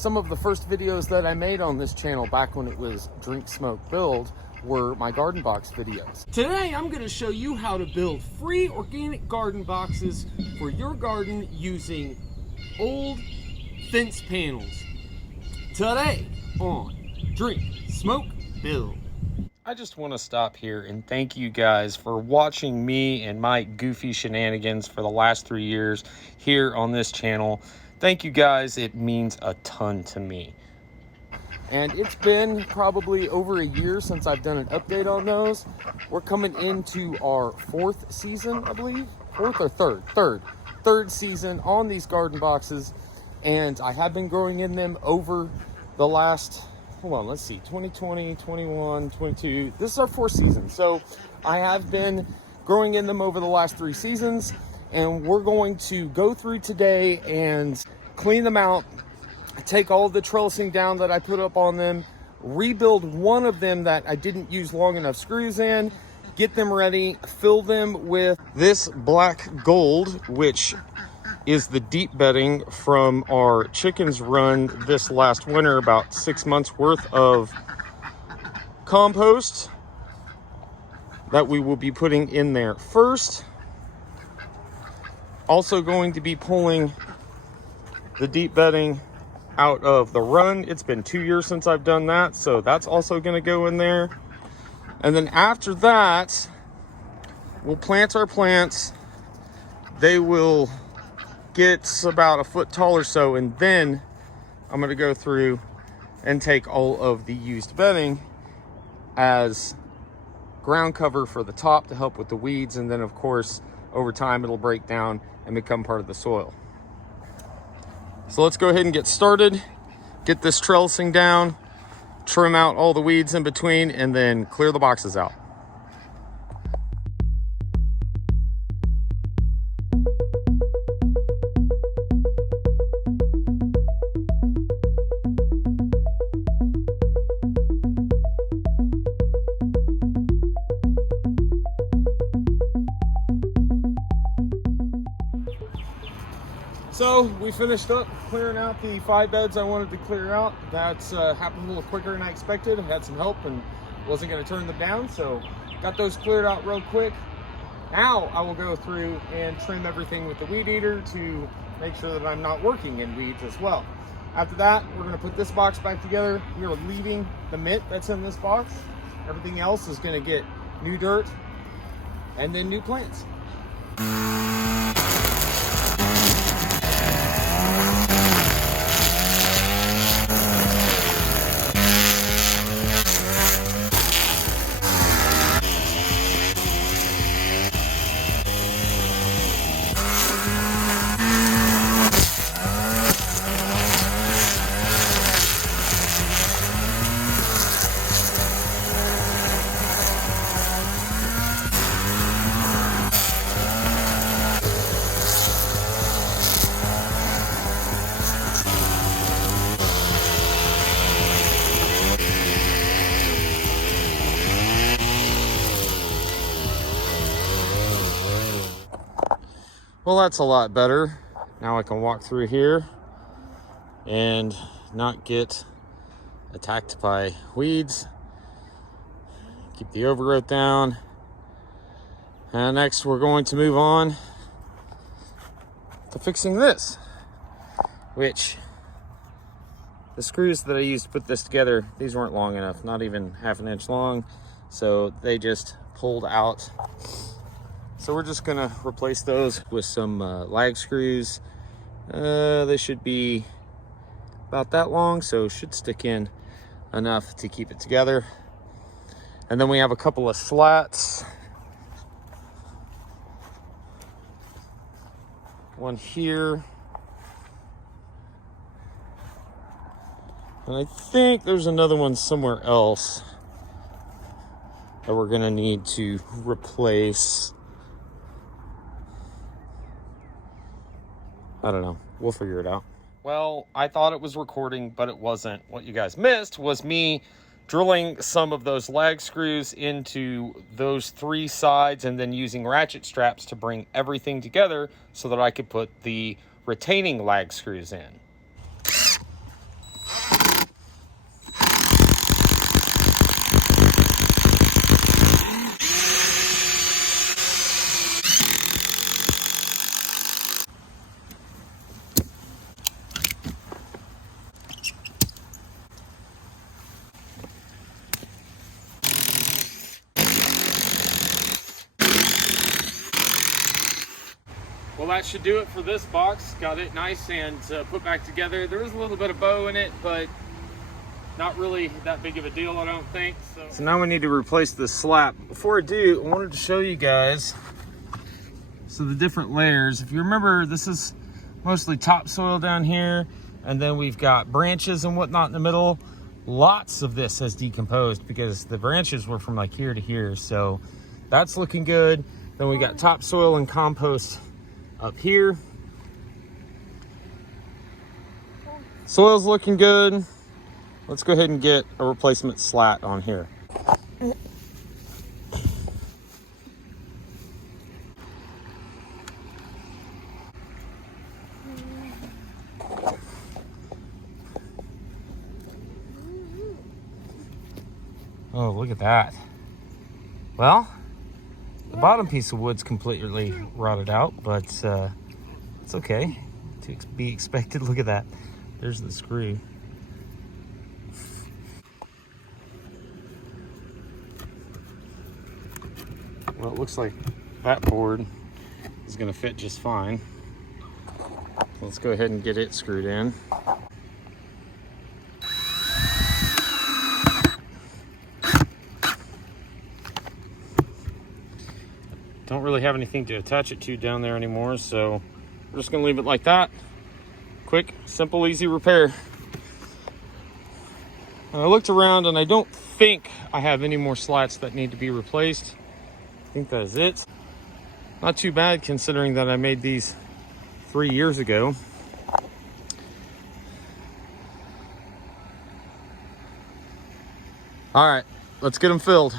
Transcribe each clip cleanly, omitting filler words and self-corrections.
Some of the first videos that I made on this channel back when it was Drink, Smoke, Build were my garden box videos. Today I'm going to show you how to build free organic garden boxes for your garden using old fence panels. Today on Drink, Smoke, Build. I just want to stop here and thank you guys for watching me and my goofy shenanigans for the last 3 years here on this channel. Thank you guys, it means a ton to me. And it's been probably over a year since I've done an update on those. We're coming into our 4th season, I believe. 4th or 3rd? Third season on these garden boxes. And I have been growing in them over the last, hold on, let's see, 2020, 21, 22. This is our 4th season. So I have been growing in them over the last 3 seasons. And we're going to go through today and clean them out. Take all the trellising down that I put up on them, rebuild one of them that I didn't use long enough screws in, get them ready, fill them with this black gold, which is the deep bedding from our chickens run this last winter, about 6 months worth of compost that we will be putting in there first. Also going to be pulling the deep bedding out of the run. It's been 2 years since I've done that, so that's also going to go in there. And then after that, we'll plant our plants. They will get about a foot tall or so, and then I'm going to go through and take all of the used bedding as ground cover for the top to help with the weeds, and then of course over time it'll break down and become part of the soil. So let's go ahead and get started, get this trellising down, trim out all the weeds in between, and then clear the boxes out. So we finished up clearing out the 5 beds I wanted to clear out. That's happened a little quicker than I expected. I had some help and wasn't going to turn them down, so got those cleared out real quick. Now I will go through and trim everything with the weed eater to make sure that I'm not working in weeds as well. After that, we're going to put this box back together. We are leaving the mint that's in this box. Everything else is going to get new dirt and then new plants. Well, that's a lot better. Now I can walk through here and not get attacked by weeds. Keep the overgrowth down. And next we're going to move on to fixing this, which the screws that I used to put this together, these weren't long enough, not even half an inch long. So they just pulled out. So we're just gonna replace those with some lag screws. They should be about that long, so should stick in enough to keep it together. And then we have a couple of slats. One here. And I think there's another one somewhere else that we're gonna need to replace. I don't know. We'll figure it out. Well, I thought it was recording, but it wasn't. What you guys missed was me drilling some of those lag screws into those 3 sides and then using ratchet straps to bring everything together so that I could put the retaining lag screws in. that should do it for this box. Got it nice and put back together. There is a little bit of bow in it, but not really that big of a deal, I don't think. So now we need to replace the slat. Before I do, I wanted to show you guys the different layers. If you remember, this is mostly topsoil down here, and then we've got branches and whatnot in the middle. Lots of this has decomposed because the branches were from like here to here, so that's looking good. Then we got topsoil and compost up here. Soil's looking good. Let's go ahead and get a replacement slat on here. Oh, look at that. Well, the bottom piece of wood's completely rotted out, but it's okay. To be expected. Look at that. There's the screw. Well, it looks like that board is going to fit just fine. Let's go ahead and get it screwed in. Don't really have anything to attach it to down there anymore, so we're just going to leave it like that. Quick, simple, easy repair. And I looked around and I don't think I have any more slats that need to be replaced. I think that is it. Not too bad considering that I made these 3 years ago. All right, let's get them filled.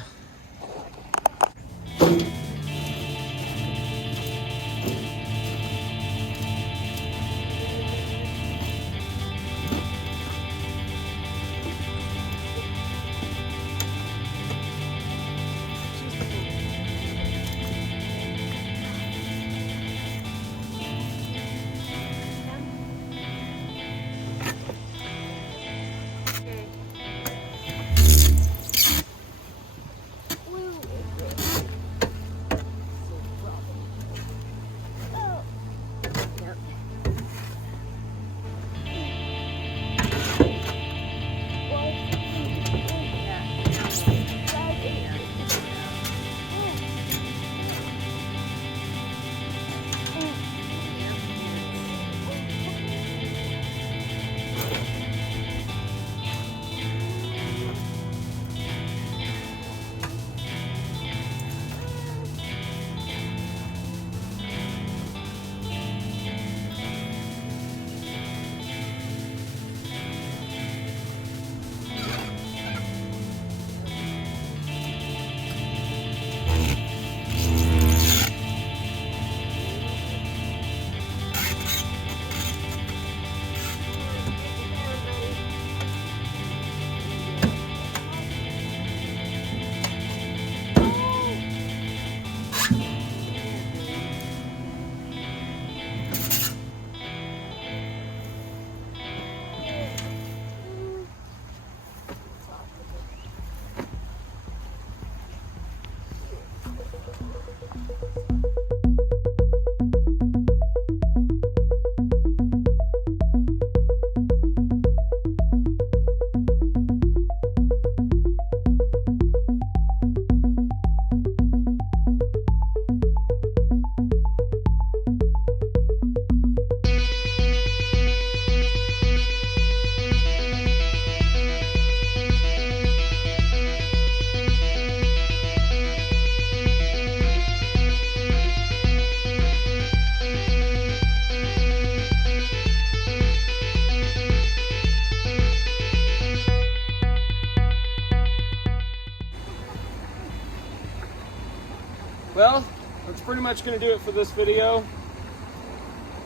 Well, that's pretty much going to do it for this video.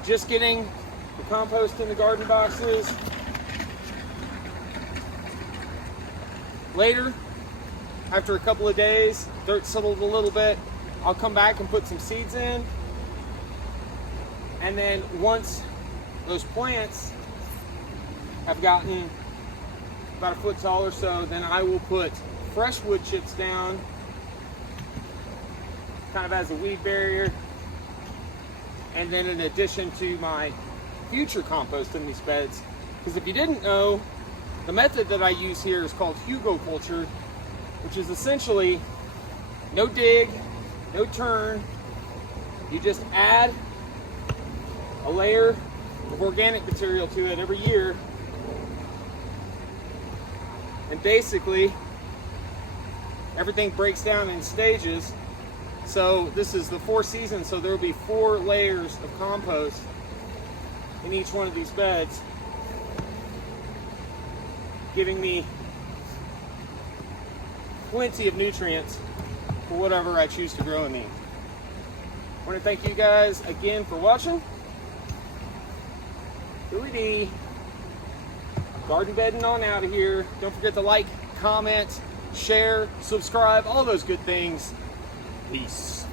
Just getting the compost in the garden boxes. Later, after a couple of days, dirt settled a little bit, I'll come back and put some seeds in. And then once those plants have gotten about a foot tall or so, then I will put fresh wood chips down, kind of as a weed barrier. and then in addition to my future compost in these beds. Because if you didn't know, the method that I use here is called hugelkultur, which is essentially no dig, no turn. You just add a layer of organic material to it every year, and basically everything breaks down in stages. So this is the 4 seasons, so there will be 4 layers of compost in each one of these beds, giving me plenty of nutrients for whatever I choose to grow in these. I want to thank you guys again for watching. Billy D, garden bedding on out of here. Don't forget to like, comment, share, subscribe, all those good things. Peace.